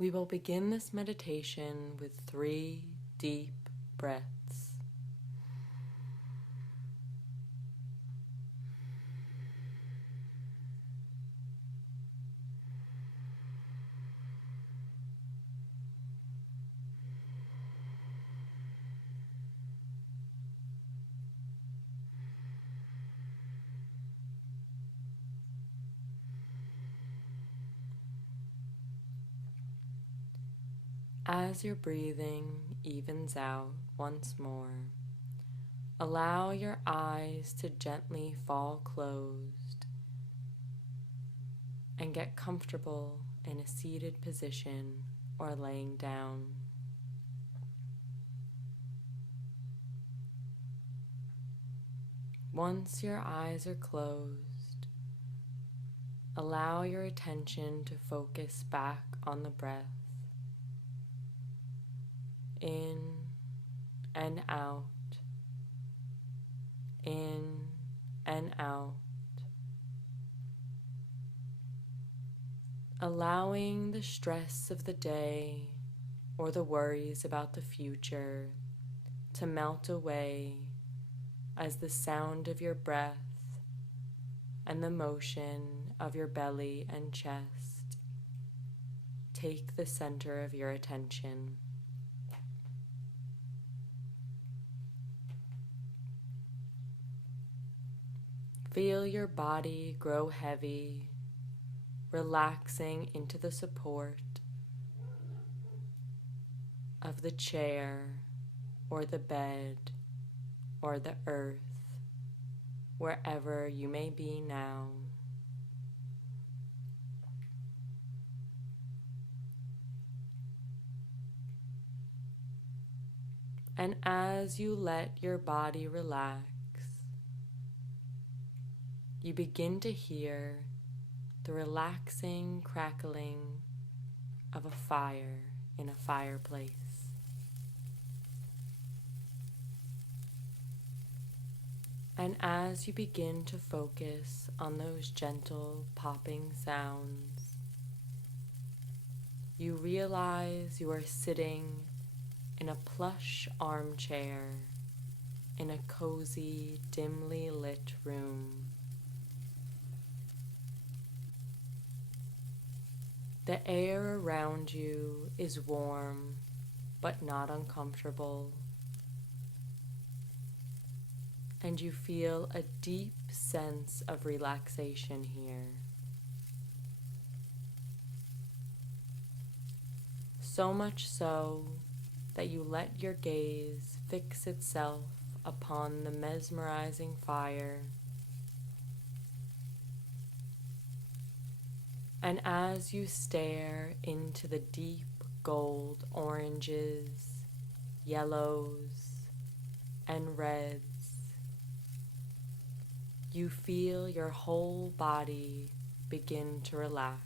We will begin this meditation with 3 deep breaths. As your breathing evens out once more, allow your eyes to gently fall closed and get comfortable in a seated position or laying down. Once your eyes are closed, allow your attention to focus back on the breath, in and out, in and out, allowing the stress of the day or the worries about the future to melt away as the sound of your breath and the motion of your belly and chest take the center of your attention. Feel your body grow heavy, relaxing into the support of the chair or the bed or the earth, wherever you may be now. And as you let your body relax, you begin to hear the relaxing crackling of a fire in a fireplace. And as you begin to focus on those gentle popping sounds, you realize you are sitting in a plush armchair in a cozy, dimly lit room. The air around you is warm, but not uncomfortable, and you feel a deep sense of relaxation here. So much so that you let your gaze fix itself upon the mesmerizing fire. And as you stare into the deep gold oranges, yellows, and reds, you feel your whole body begin to relax.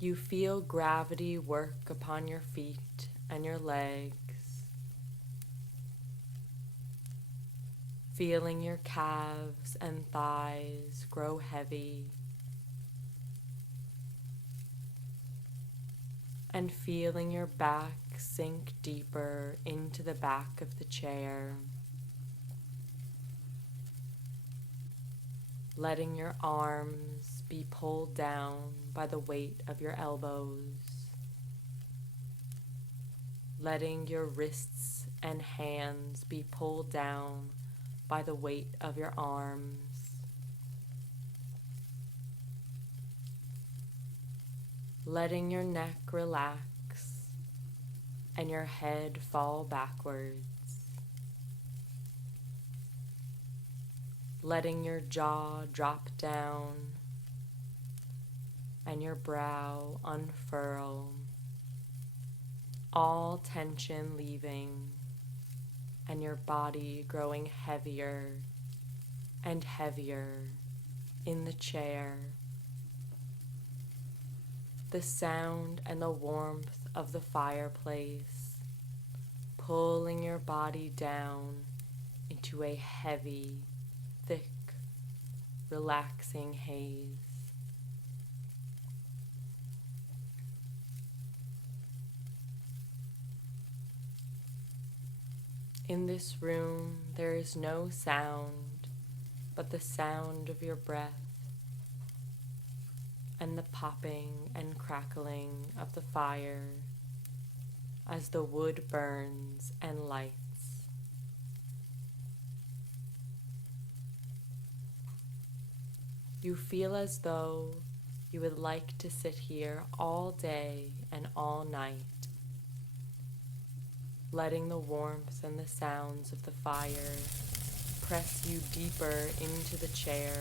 You feel gravity work upon your feet and your legs, feeling your calves and thighs grow heavy, and feeling your back sink deeper into the back of the chair, letting your arms be pulled down by the weight of your elbows, letting your wrists and hands be pulled down by the weight of your arms, letting your neck relax and your head fall backwards, letting your jaw drop down and your brow unfurl, all tension leaving and your body growing heavier and heavier in the chair. The sound and the warmth of the fireplace pulling your body down into a heavy, thick, relaxing haze. In this room, there is no sound but the sound of your breath and the popping and crackling of the fire as the wood burns and lights. You feel as though you would like to sit here all day and all night, letting the warmth and the sounds of the fire press you deeper into the chair,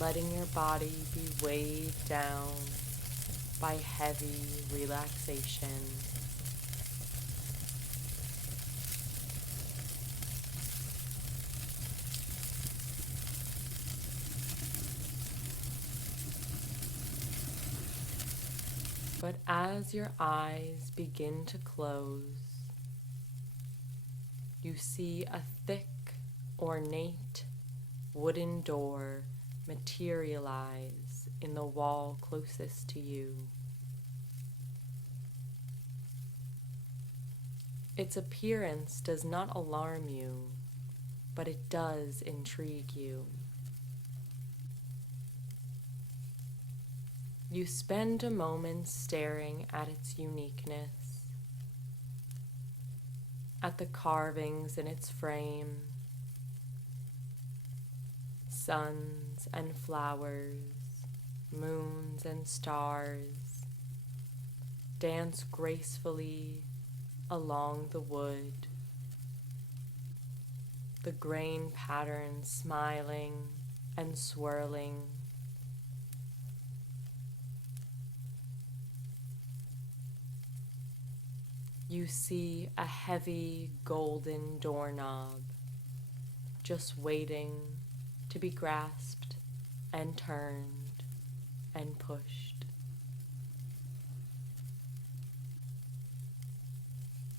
letting your body be weighed down by heavy relaxation. But as your eyes begin to close, you see a thick, ornate wooden door materialize in the wall closest to you. Its appearance does not alarm you, but it does intrigue you. You spend a moment staring at its uniqueness, at the carvings in its frame, suns and flowers, moons and stars, dance gracefully along the wood, the grain patterns smiling and swirling. You see a heavy golden doorknob just waiting to be grasped and turned and pushed.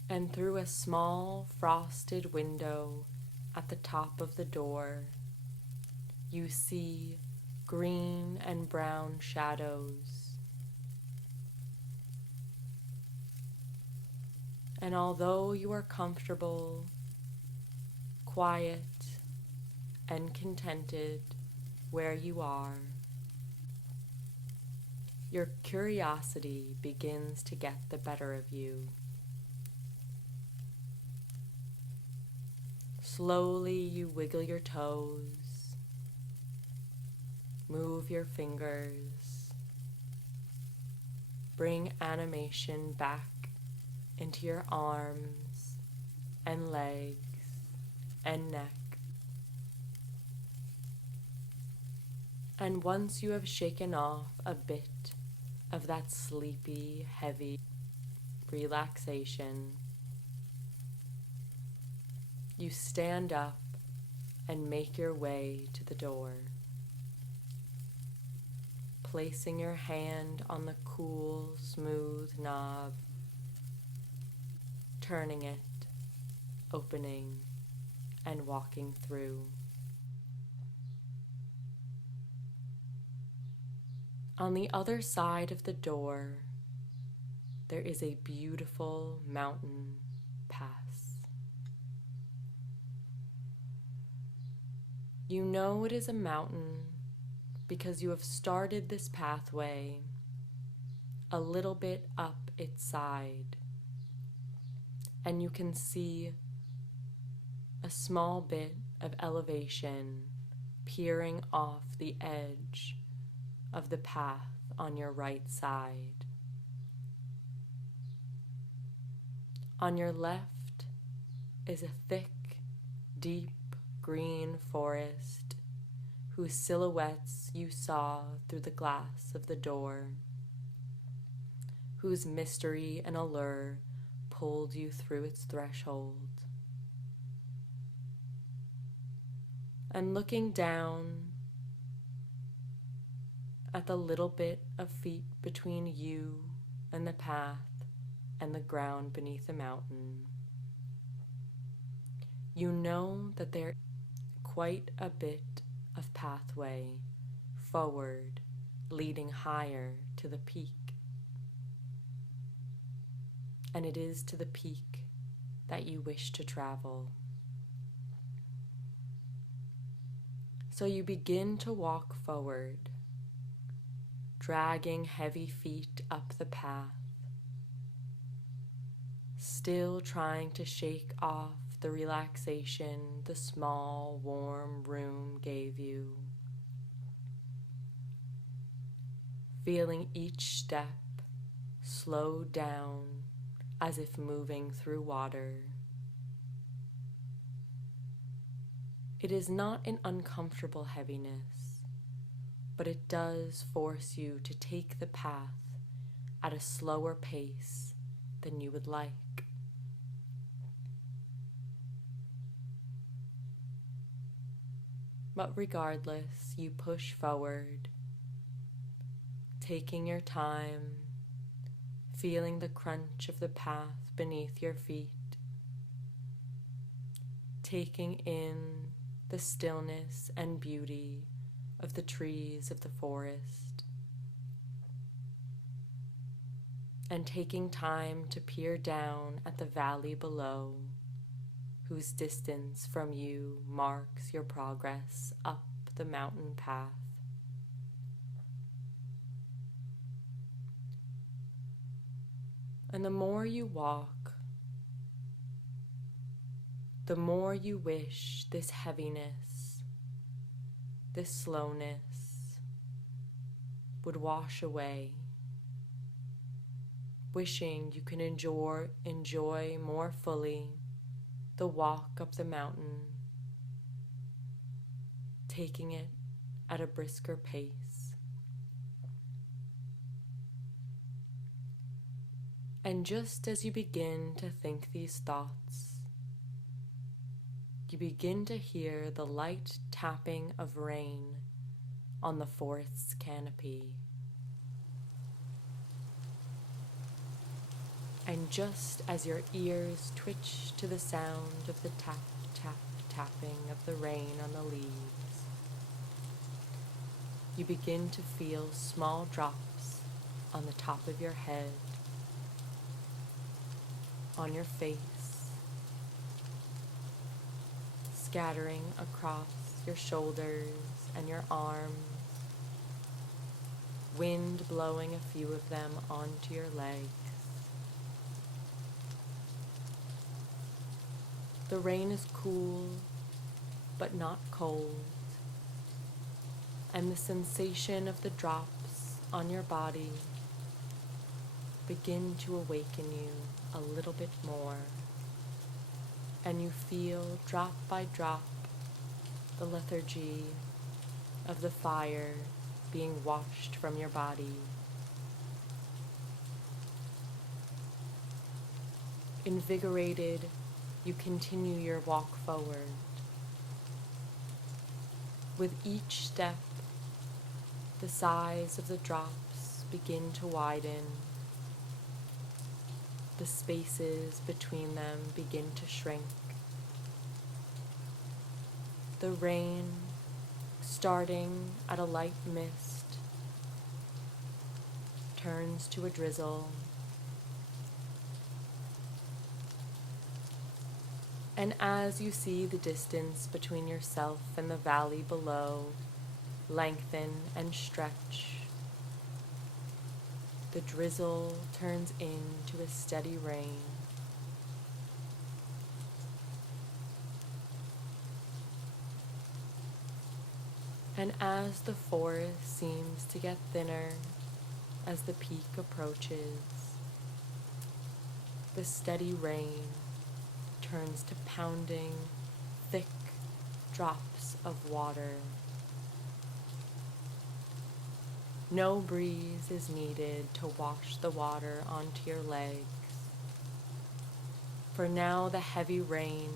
And through a small frosted window at the top of the door, you see green and brown shadows. And although you are comfortable, quiet, and contented where you are, your curiosity begins to get the better of you. Slowly you wiggle your toes, move your fingers, bring animation back into your arms and legs and neck. And once you have shaken off a bit of that sleepy, heavy relaxation, you stand up and make your way to the door, placing your hand on the cool, smooth knob, turning it, opening, and walking through. On the other side of the door, there is a beautiful mountain pass. You know it is a mountain because you have started this pathway a little bit up its side, and you can see a small bit of elevation peering off the edge of the path on your right side. On your left is a thick, deep green forest whose silhouettes you saw through the glass of the door, whose mystery and allure pulled you through its threshold. And looking down at the little bit of feet between you and the path and the ground beneath the mountain, you know that there is quite a bit of pathway forward, leading higher to the peak. And it is to the peak that you wish to travel. So you begin to walk forward, dragging heavy feet up the path, still trying to shake off the relaxation the small, warm room gave you. Feeling each step slow down as if moving through water. It is not an uncomfortable heaviness, but it does force you to take the path at a slower pace than you would like. But regardless, you push forward, taking your time, feeling the crunch of the path beneath your feet, taking in the stillness and beauty of the trees of the forest, and taking time to peer down at the valley below, whose distance from you marks your progress up the mountain path. And the more you walk, the more you wish this heaviness, this slowness would wash away, wishing you can enjoy more fully the walk up the mountain, taking it at a brisker pace. And just as you begin to think these thoughts, you begin to hear the light tapping of rain on the forest's canopy. And just as your ears twitch to the sound of the tap, tap, tapping of the rain on the leaves, you begin to feel small drops on the top of your head, on your face, scattering across your shoulders and your arms, wind blowing a few of them onto your legs. The rain is cool, but not cold, and the sensation of the drops on your body begin to awaken you a little bit more, and you feel drop by drop the lethargy of the fire being washed from your body. Invigorated, you continue your walk forward. With each step, the size of the drops begin to widen. The spaces between them begin to shrink. The rain, starting at a light mist, turns to a drizzle. And as you see the distance between yourself and the valley below lengthen and stretch, the drizzle turns into a steady rain. And as the forest seems to get thinner as the peak approaches, the steady rain turns to pounding, thick drops of water. No breeze is needed to wash the water onto your legs, for now the heavy rain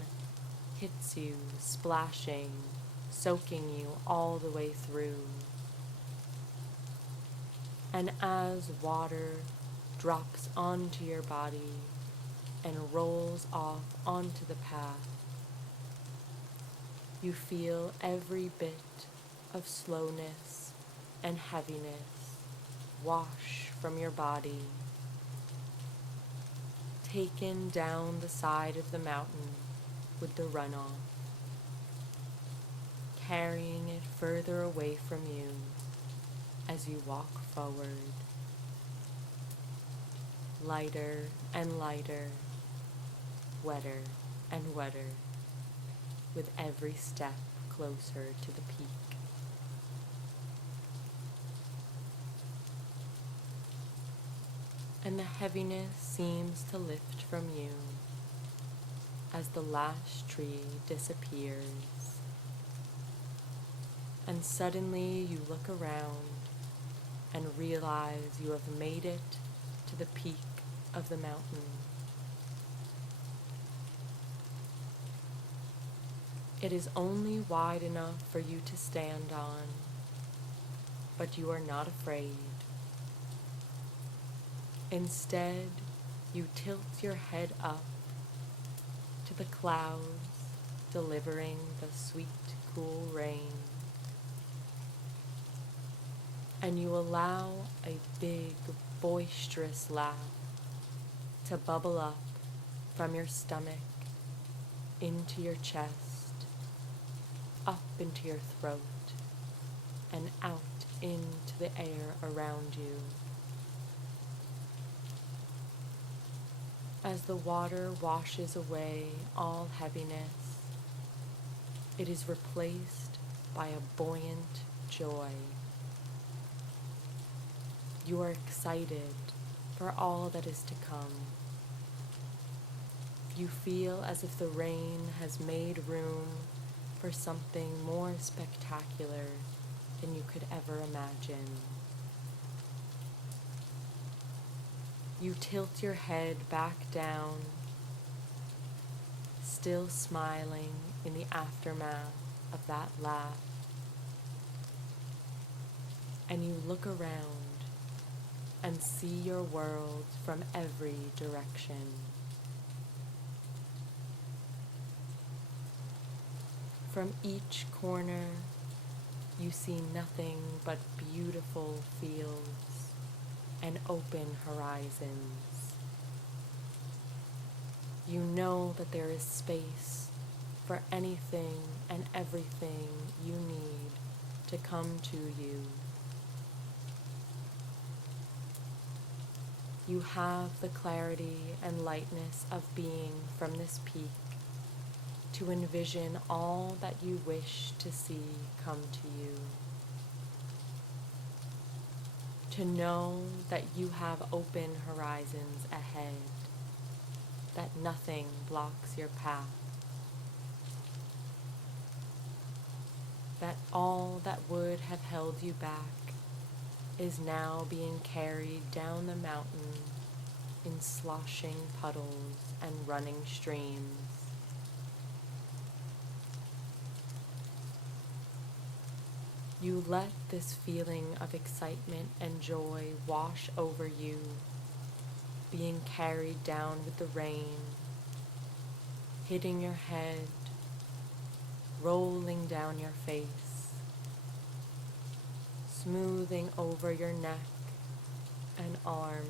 hits you, splashing, soaking you all the way through. And as water drops onto your body and rolls off onto the path, You feel every bit of slowness and heaviness wash from your body, taken down the side of the mountain with the runoff, carrying it further away from you as you walk forward, lighter and lighter, wetter and wetter, with every step closer to the peak. And the heaviness seems to lift from you as the last tree disappears. And suddenly you look around and realize you have made it to the peak of the mountain. It is only wide enough for you to stand on, but you are not afraid. Instead, you tilt your head up to the clouds, delivering the sweet, cool rain. And you allow a big, boisterous laugh to bubble up from your stomach into your chest, up into your throat, and out into the air around you. As the water washes away all heaviness, it is replaced by a buoyant joy. You are excited for all that is to come. You feel as if the rain has made room for something more spectacular than you could ever imagine. You tilt your head back down, still smiling in the aftermath of that laugh, and you look around and see your world from every direction. From each corner, you see nothing but beautiful fields and open horizons. You know that there is space for anything and everything you need to come to you. You have the clarity and lightness of being from this peak to envision all that you wish to see come to you. To know that you have open horizons ahead, that nothing blocks your path, that all that would have held you back is now being carried down the mountain in sloshing puddles and running streams. You let this feeling of excitement and joy wash over you, being carried down with the rain, hitting your head, rolling down your face, smoothing over your neck and arms,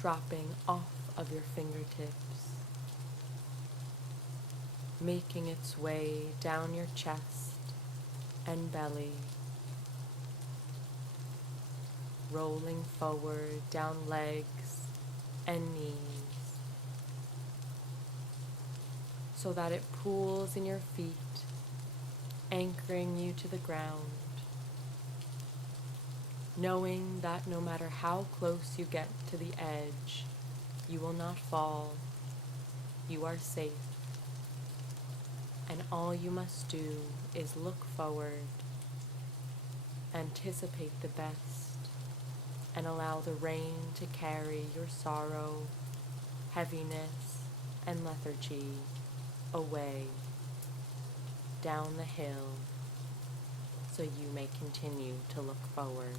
dropping off of your fingertips, making its way down your chest and belly, rolling forward down legs and knees, so that it pools in your feet, anchoring you to the ground, knowing that no matter how close you get to the edge, you will not fall. You are safe. And all you must do is look forward, anticipate the best, and allow the rain to carry your sorrow, heaviness, and lethargy away, down the hill, so you may continue to look forward.